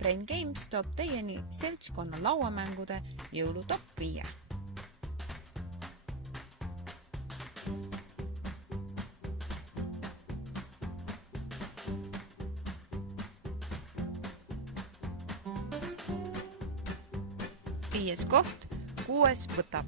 Brain Games toob teieni seltskonna lauamängude jõulutop 5. Viies koht, 6 võtab.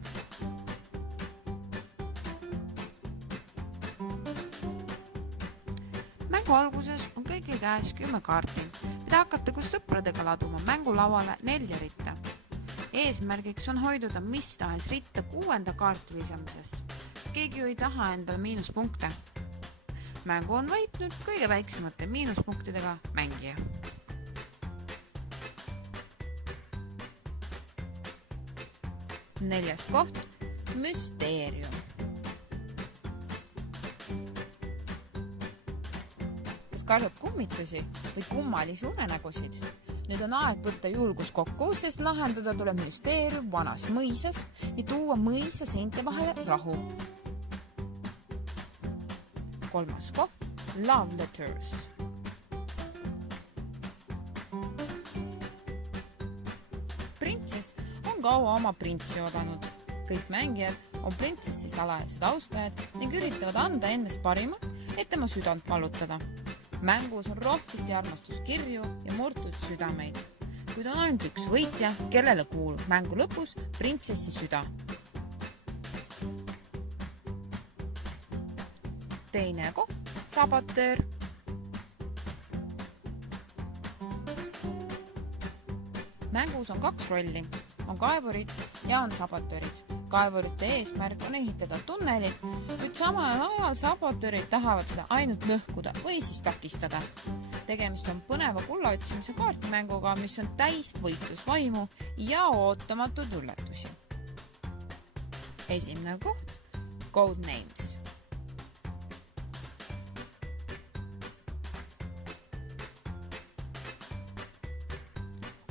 Mängu alguses on kõigil käes 10 kaarti, mida hakata koos sõpradega laduma mängulauale 4 ritta. Eesmärgiks on hoiduda mis tahes ritta 6. kaarti lisamisest. Keegi ju ei taha endale miinuspunkte. Mängu on võitnud kõige väiksemate miinuspunktidega mängija. Neljas koht, müsteerium. Kas kardad kummitusi või kummalisi unenägusid? Nüüd on aeg võtta julgus kokku, sest lahendada tuleb müsteerium vanas mõisas ja tuua mõisa seinte vahele rahu. Kolmas koht, love letters. Printsess on kaua oma printsi oodanud. Kõik mängijad on printsessi salajased austajad ning üritavad anda endast parimat, et tema südant vallutada. Mängus on rohkesti armastuskirju ja murtud südameid, kuid on ainult üks võitja, kellele kuulub mängu lõpus printsessi süda. Teine koht, sabotöör. Mängus on 2 rolli, on kaevurid ja on sabotöörid. Kaevurite eesmärk on ehitada tunnelid, kuid samal ajal sabotöörid tahavad seda ainult lõhkuda või siis takistada. Tegemist on põneva kullaotsimise kaartimänguga, mis on täis võitlusvaimu ja ootamatuid üllatusi. Esimene koht, Codenames.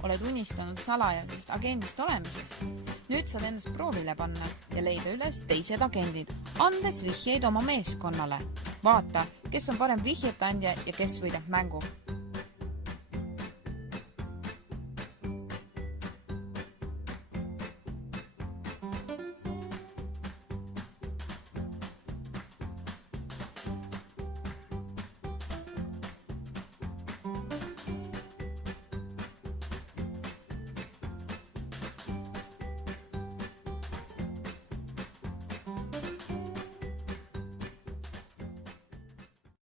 Oled unistanud salajasest agendist olemisest. Nüüd saad endast proovile panna ja leida üles teised agendid, andes vihjeid oma meeskonnale. Vaata, kes on parem vihjetandja ja kes võidab mängu.